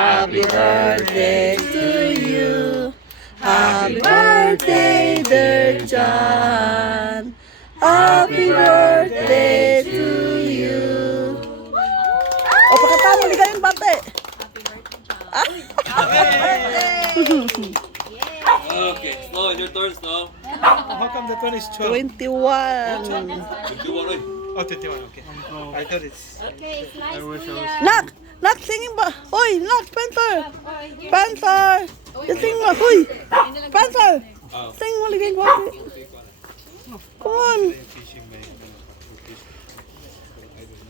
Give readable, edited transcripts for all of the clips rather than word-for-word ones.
Happy birthday to you. Happy birthday, dear John. Happy birthday to you. O, pakatama ni kayong bate. Happy birthday! Okay, Snow, your turn, Snow. How come the one is 12? 21. 21, Oh, 21, okay. I thought it's... Okay, slice kuya. Nak, singing ba? Hoy, Nak, Panther. Panther. Sing mo, hoy. Panther. Sing mo, ligay ko. Come on.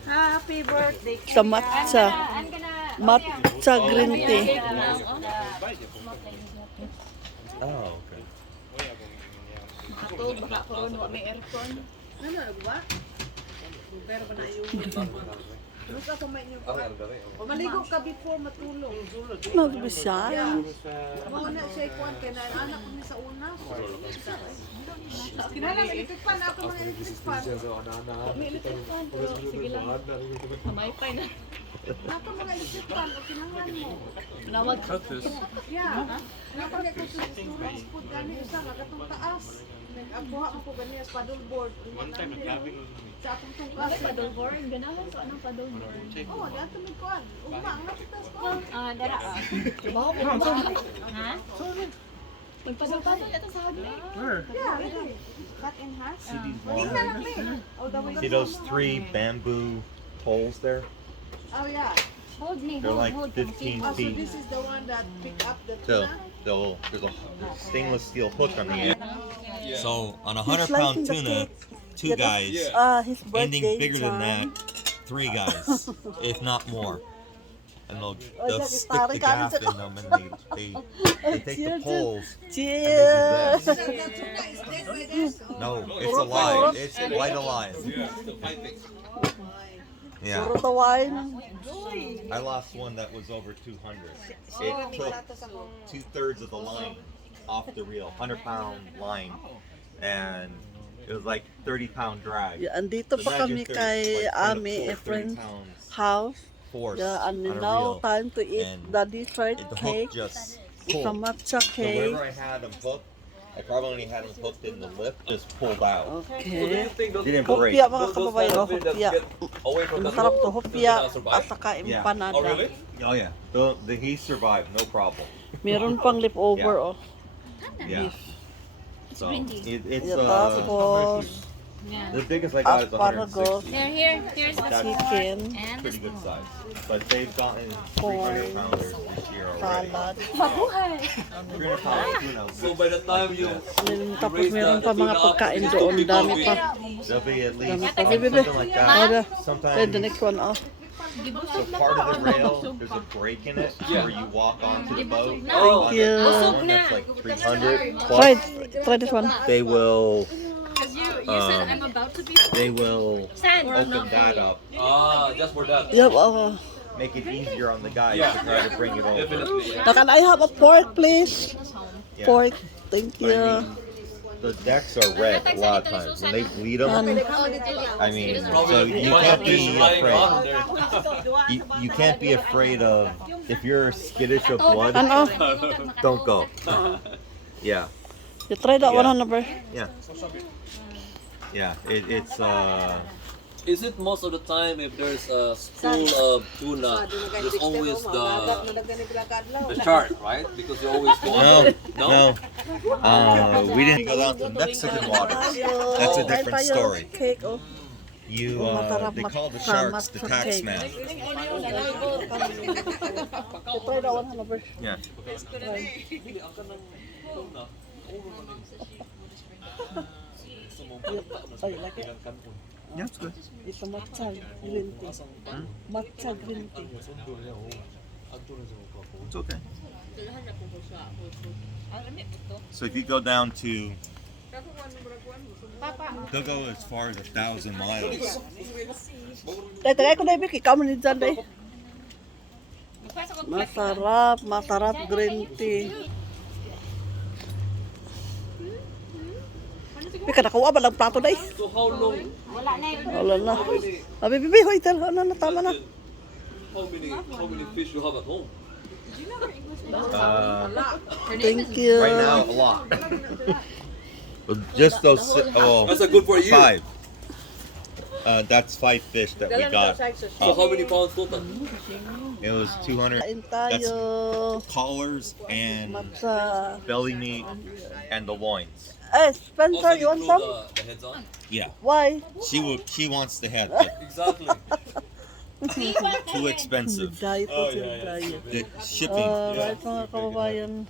Happy birthday. Sa matcha. Matcha green tea. Oh, okay. Ato, baka ko ron, may aircon. Ano, ba? Pero ba na yung... Ano ka kumain niyo pa? O maligo ka before matulog. Magbisaya. Mauna siya ikuan kaya na anak ko sa una. Kinala sa electric fan. Ako mga electric fan. May electric fan. Pero sige lang. Kamay pa na. Ako mga electric fan. O kinangan mo. Nawag ka. Yeah. Napagay ko sa storage food gani. Isa nga katong taas. Nag-abuha mo ko ganyan sa paddleboard. One time nag-labing sa akong tungkas. Paddleboard? Ganahan so anong paddleboard? Oo, dito may kuan. Ugma, ang napitas ko. Dara Bawa po ba? Ha? Magpaddle-paddle ito sa hagli. Yeah, really. Cut in half. Tingnan lang eh. All the way. See those 3 bamboo poles there? Oh yeah. Hold me, They're like hold. 15 Oh, so feet. this is the one that pick up the So tuna? there's a stainless steel hook on the end. So, on a He's 100-pound slicing the tuna, cake. 2 guys, His ending birthday bigger than that, time. 3 guys, if not more. And they'll that's stick the Italian. gaff in them and they take the poles. Cheers. The tuna is dead by this. No, it's alive. It's quite alive. Yeah. Puro the wine. I lost one that was over 200. It took 2/3 of the line off the reel, 100-pound line, and it was like 30-pound drag. Yeah, andito So pa imagine kami 30, kay like trying to Ami pull 30 Efren's pounds house. force Yeah, and on a now reel. time to eat And the dessert The cake. hook just It's a pulled. matcha So cake. wherever I had them hooked, I probably only had them hooked in the lip, just pulled out. Okay. Didn't break. Hopia mga kababayan, hopia. Masarap to, hopia at saka Yeah. empanada. Oh yeah. He survived, no problem. Meron pang leftover, oh. Yeah. So it's Yeah, tapos, the biggest I got is asparagus, 160. Here's the That's chicken, pretty good size. But they've gotten Corn. 300-pounders this year already. salad. 300-pound tuna. So by the time you Tapos meron pa mga pagkain doon, dami pa. There'll be at least Dami pa. Bibi, something like Ada. that. Sometimes. Okay, the next one, oh. So part of the rail, there's a break in it where you walk onto the boat. Oh, On you. the one that's like 300 Try, plus. try this one. They will. You said I'm about to be They will sand. open that up, just for that. Yep, oh. make it easier on the guys to try to bring it over. Definitely. Now, can I have a pork, please? Yeah. Pork, thank But I you. mean, the decks are red a lot of times when they bleed them. I mean, so you can't be afraid. You can't be afraid of if you're skittish of blood. Ano? Don't go. Yeah, You try that one, Yeah. number. yeah, yeah. It's Is it most of the time if there's a school of tuna, there's always the shark, right? Because you always no, no. We didn't go down to Mexican waters. That's a different story. Cake, oh. You, they call the sharks the tax man. You try that one, number. Yeah. Ay, like it. Yeah, it's good. It's a matcha green tea. Matcha green tea. It's okay. So if you go down to, they'll go as far as 1,000 miles. Tagay ko na ibig, ikaw man dyan day. Masarap, masarap green tea. Pika nakuha ba lang plato day? So how long? Wala na. Abi, bibi, hoy, tala na, tama na. How many fish you have at home? Thank you. Right now, a lot. But just those, That's a good for you. 5. That's 5 fish that we got. So how many pounds total? It was 200. Kain tayo. Collars and Matcha. belly meat and the loins. Eh, Spencer, Also you want include some? the heads on? Yeah, Why? she wants the head, but Exactly. too expensive. Diet to diet. The shipping. Right mga kababayan.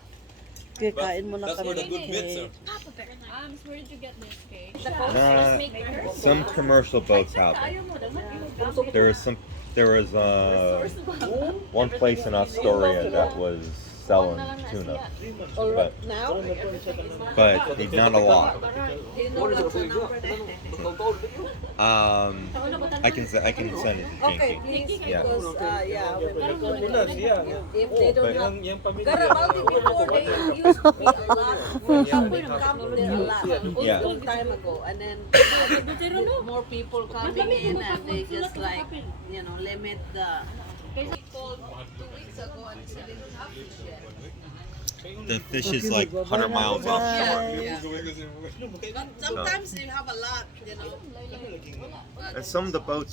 Okay, kain muna That's for kami. the good bits, sir. Where did you get this cake? Some commercial boats have them. There was one place in Astoria that was selling tuna, but not a lot. I can send it to Jinky. Yeah. If they don't have Yung Garibaldi before they used to be a lot. People come there a lot. Yeah. Long time ago, and then more people coming in, and they just like limit the. They called 2 weeks ago and said they don't have fish yet. The fish is like 100 miles offshore. But sometimes they have a lot, And some of the boats